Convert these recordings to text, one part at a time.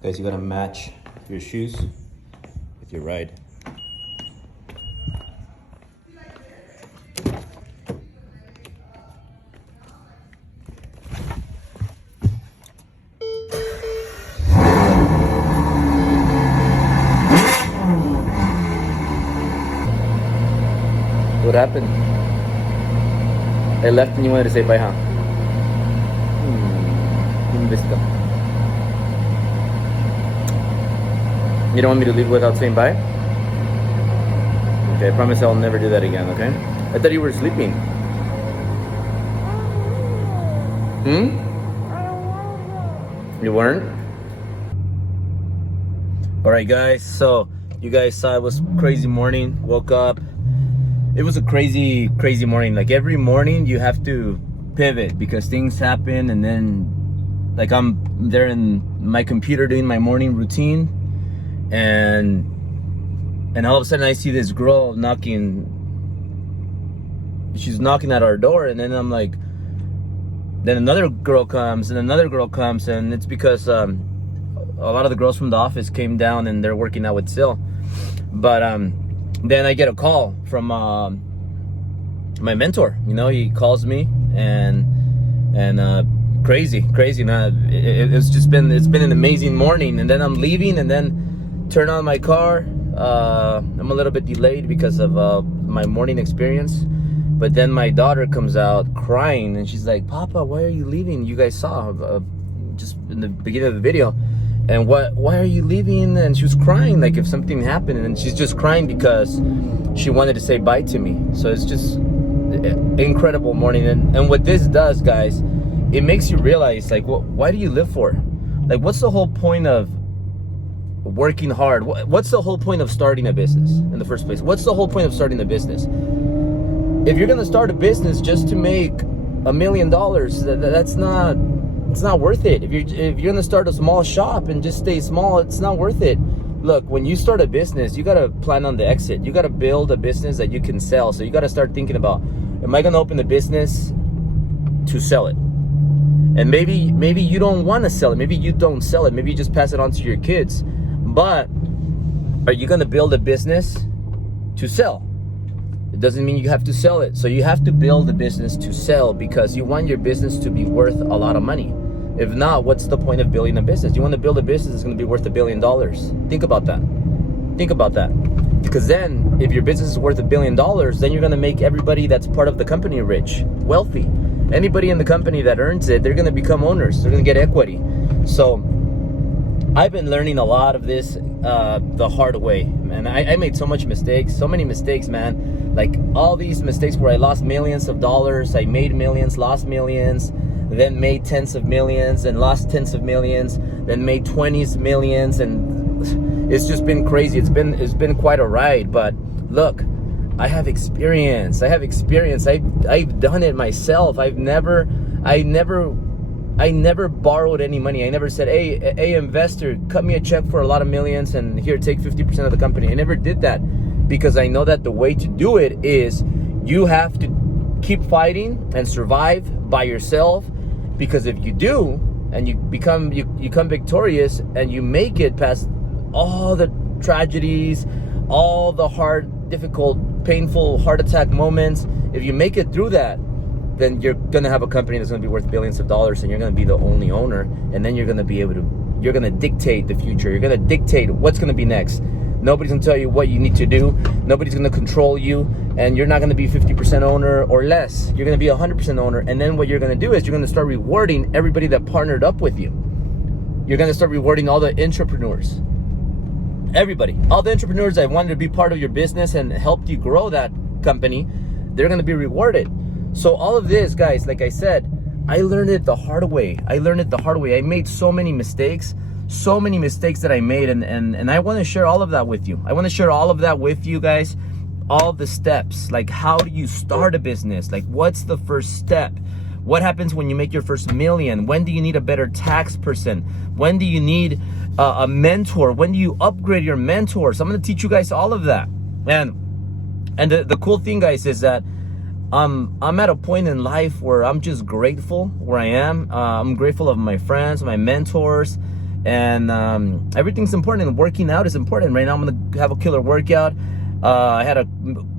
Guys, you gotta match your shoes with your ride. What happened? I left and you wanted to say bye, huh? Invista. You don't want me to leave without saying bye? Okay, I promise I'll never do that again, okay? I thought you were sleeping. You weren't? Alright guys, so you guys saw it was crazy morning. Woke up. It was a crazy morning. Like every morning you have to pivot because things happen, and then like I'm there in my computer doing my morning routine, and all of a sudden I see this girl knocking. She's knocking at our door, and then I'm like, then another girl comes, and another girl comes, and it's because a lot of the girls from the office came down and they're working out with Sil. But then I get a call from my mentor. You know, he calls me and crazy. Now it's been an amazing morning. And then I'm leaving, and then turn on my car. I'm a little bit delayed because of my morning experience. But then my daughter comes out crying, and she's like, "Papa, why are you leaving? You guys saw just in the beginning of the video. And why are you leaving?" And she was crying like if something happened, and she's just crying because she wanted to say bye to me. So it's just incredible morning. And what this does, guys, it makes you realize, like, why do you live for? Like, what's the whole point of working hard? What's the whole point of starting a business in the first place? What's the whole point of starting a business? If you're gonna start a business just to make $1 million, that's not, it's not worth it. If you're gonna start a small shop and just stay small, it's not worth it. Look, when you start a business, you gotta plan on the exit. You gotta build a business that you can sell. So you gotta start thinking about, am I gonna open a business to sell it? And maybe you don't want to sell it. Maybe you don't sell it. Maybe you just pass it on to your kids. But are you gonna build a business to sell? It doesn't mean you have to sell it. So you have to build a business to sell because you want your business to be worth a lot of money. If not, what's the point of building a business? You want to build a business that's going to be worth $1 billion. Think about that. Think about that. Because then if your business is worth $1 billion, then you're going to make everybody that's part of the company rich, wealthy. Anybody in the company that earns it, they're going to become owners. They're going to get equity. So I've been learning a lot of this the hard way. And I made so many mistakes, man. Like all these mistakes where I lost millions of dollars, I made millions, lost millions, then made tens of millions and lost tens of millions, then made 20s millions, and it's just been crazy. It's been quite a ride. But look, I have experience. I've done it myself. I never borrowed any money. I never said, hey investor, cut me a check for a lot of millions and here, take 50% of the company. I never did that because I know that the way to do it is you have to keep fighting and survive by yourself. Because if you do and you become victorious and you make it past all the tragedies, all the hard, difficult, painful heart attack moments, if you make it through that, then you're gonna have a company that's gonna be worth billions of dollars, and you're gonna be the only owner. And then you're gonna dictate the future. You're gonna dictate what's gonna be next. Nobody's gonna tell you what you need to do. Nobody's gonna control you, and you're not gonna be 50% owner or less. You're gonna be 100% owner. And then what you're gonna do is you're gonna start rewarding everybody that partnered up with you. You're gonna start rewarding all the entrepreneurs. Everybody, all the entrepreneurs that wanted to be part of your business and helped you grow that company, they're gonna be rewarded. So all of this, guys, like I said, I learned it the hard way. I made so many mistakes that I made, and I want to share all of that with you. I want to share all of that with you guys, all the steps. Like, how do you start a business? Like, what's the first step? What happens when you make your first million? When do you need a better tax person? When do you need a mentor? When do you upgrade your mentors? I'm going to teach you guys all of that. And the cool thing, guys, is that I'm at a point in life where I'm just grateful where I am. I'm grateful of my friends, my mentors, and everything's important. And working out is important. Right now, I'm gonna have a killer workout. I had a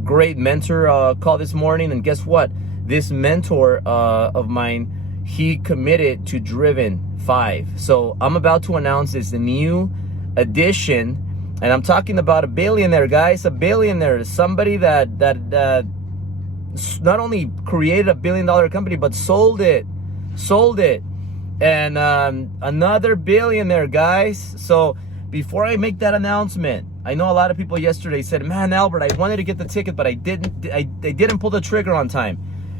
great mentor call this morning, and guess what? This mentor of mine, he committed to Driven 5. So I'm about to announce this new addition, and I'm talking about a billionaire, guys. A billionaire, somebody that not only created a $1 billion company, but sold it, and another billionaire, guys. So before I make that announcement, I know a lot of people yesterday said, man, Albert, I wanted to get the ticket, but I didn't pull the trigger on time.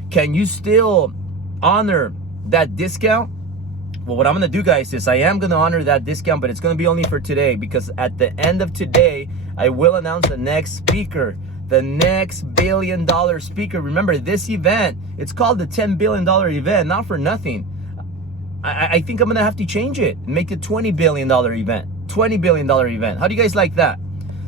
Can you still honor that discount? Well, what I'm gonna do, guys, is I am gonna honor that discount, but it's gonna be only for today, because at the end of today, I will announce the next speaker, the next $1 billion speaker. Remember, this event, it's called the $10 billion event, not for nothing. I think I'm gonna have to change it and make it $20 billion event. $20 billion event. How do you guys like that?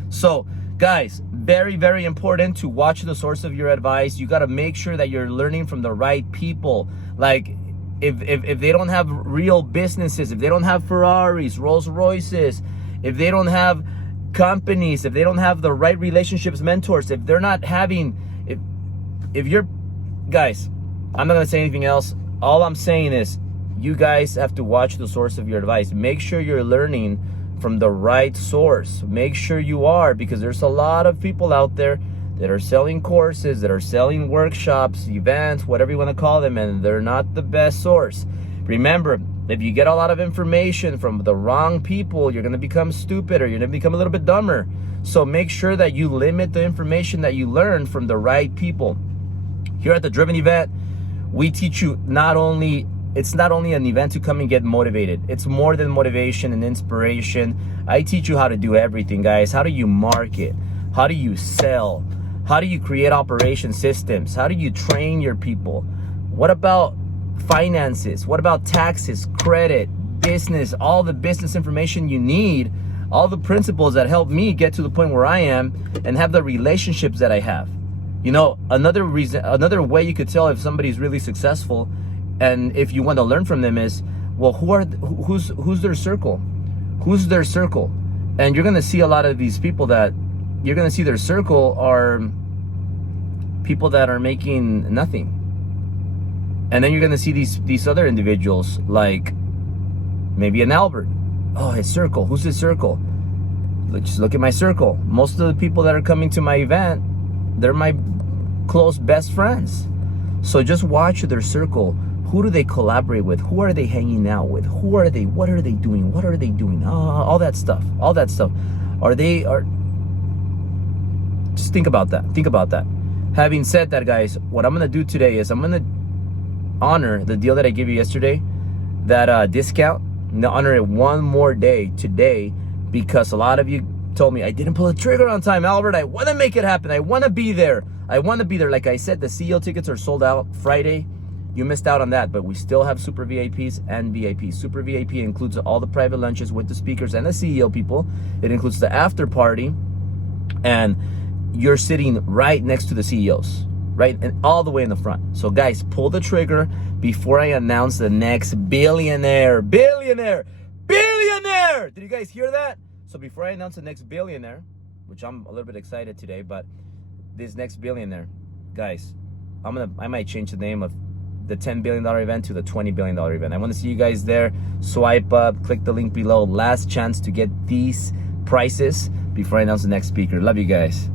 So, guys, very, very important to watch the source of your advice. You got to make sure that you're learning from the right people. Like, if they don't have real businesses, if they don't have Ferraris, Rolls Royces, if they don't have companies, if they don't have the right relationships, mentors, if they're not having, if you're, guys, I'm not going to say anything else. All I'm saying is, you guys have to watch the source of your advice. Make sure you're learning from the right source. Make sure you are, because there's a lot of people out there that are selling courses, that are selling workshops, events, whatever you want to call them, and they're not the best source. Remember, if you get a lot of information from the wrong people, you're going to become stupid, or you're going to become a little bit dumber. So make sure that you limit the information that you learn from the right people. Here at the Driven event, we teach you it's not only an event to come and get motivated. It's more than motivation and inspiration. I teach you how to do everything, guys. How do you market? How do you sell? How do you create operation systems? How do you train your people? What about finances? What about taxes, credit, business, all the business information you need, all the principles that help me get to the point where I am and have the relationships that I have. You know, another way you could tell if somebody's really successful, and if you want to learn from them, is, well, who's their circle? Who's their circle? And you're going to see a lot of these people that you're going to see their circle are people that are making nothing. And then you're going to see these other individuals, like maybe an Albert. Oh, his circle. Who's his circle? Just look at my circle. Most of the people that are coming to my event, they're my close best friends. So just watch their circle. Who do they collaborate with? Who are they hanging out with? Who are they? What are they doing? What are they doing? All that stuff. All that stuff. Just think about that. Think about that. Having said that, guys, what I'm going to do today is I'm going to honor the deal that I gave you yesterday, that discount. I'm going to honor it one more day today, because a lot of you told me I didn't pull the trigger on time. Albert, I want to make it happen. I want to be there. I want to be there. Like I said, the CEO tickets are sold out Friday. You missed out on that, but we still have super VIPs and VIPs. Super VIP includes all the private lunches with the speakers and the CEO people. It includes the after party, and you're sitting right next to the CEOs, right? And all the way in the front. So guys, pull the trigger before I announce the next billionaire. Billionaire! Billionaire! Did you guys hear that? So before I announce the next billionaire, which I'm a little bit excited today, but this next billionaire, guys, I might change the name of the $10 billion event to the $20 billion event. I want to see you guys there. Swipe up, click the link below. Last chance to get these prices before I announce the next speaker. Love you guys.